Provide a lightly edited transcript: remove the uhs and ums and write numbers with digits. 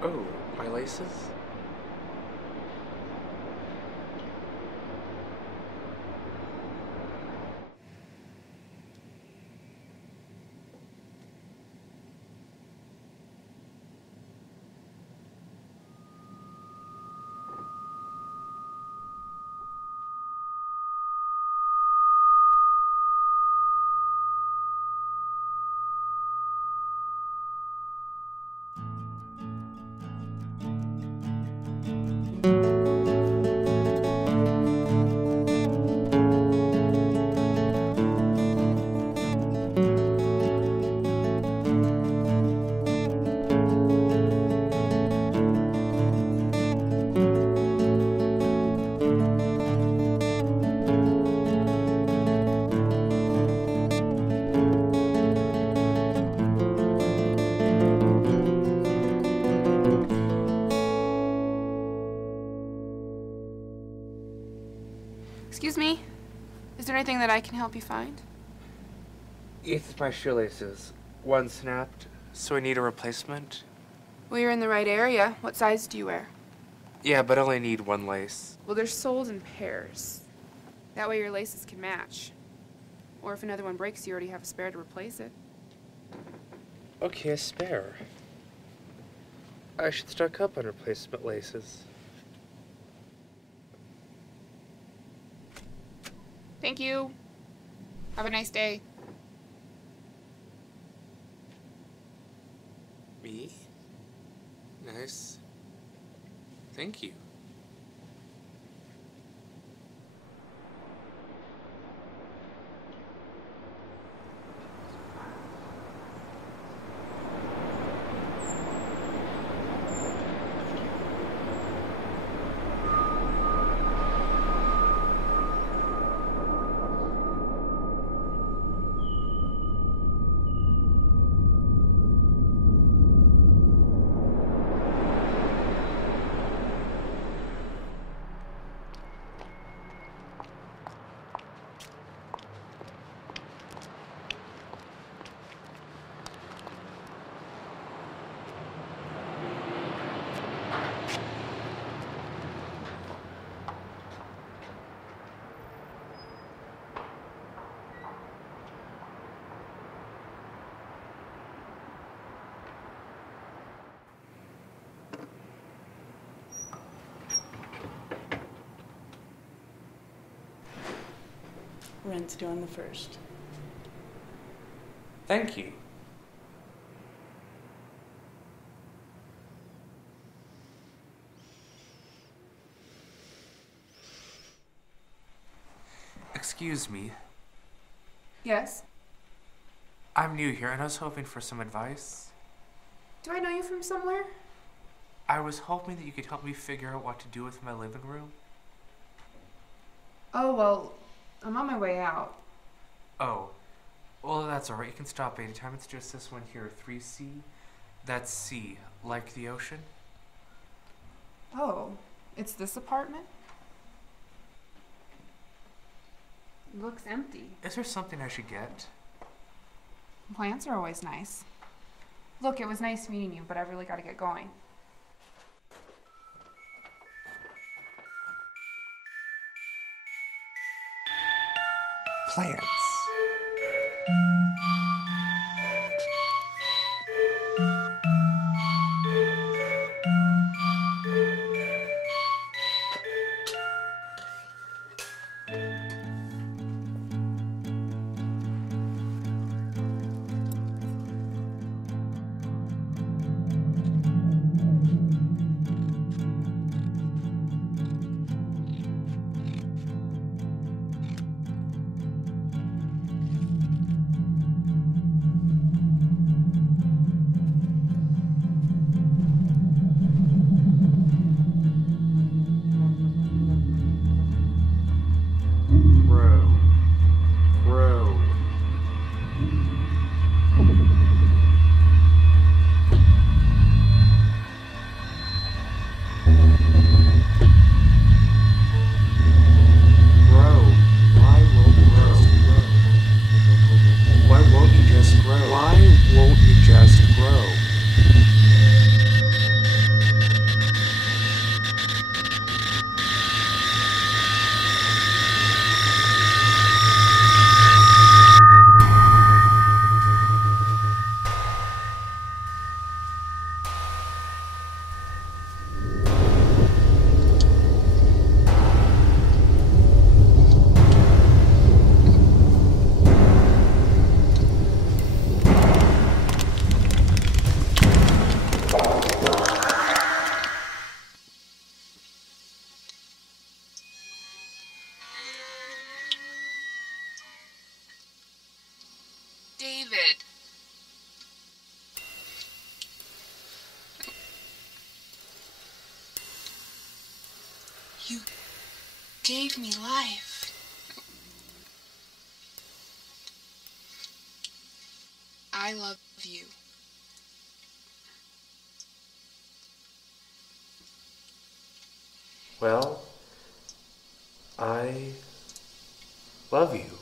Oh, my laces? Excuse me? Is there anything that I can help you find? It's my shoelaces. One snapped, so I need a replacement. Well, you're in the right area. What size do you wear? Yeah, but I only need one lace. Well, they're sold in pairs. That way your laces can match. Or if another one breaks, you already have a spare to replace it. Okay, a spare. I should stock up on replacement laces. Thank you. Have a nice day. Me? Nice. Thank you. Rent's due on the 1st. Thank you. Excuse me. Yes? I'm new here and I was hoping for some advice. Do I know you from somewhere? I was hoping that you could help me figure out what to do with my living room. Oh, well, I'm on my way out. Oh, well, that's alright. You can stop anytime. It's just this one here, 3C. That's C, like the ocean. Oh, it's this apartment? It looks empty. Is there something I should get? Plants are always nice. Look, it was nice meeting you, but I've really got to get going. Plants. You gave me life. I love you. Well, I love you.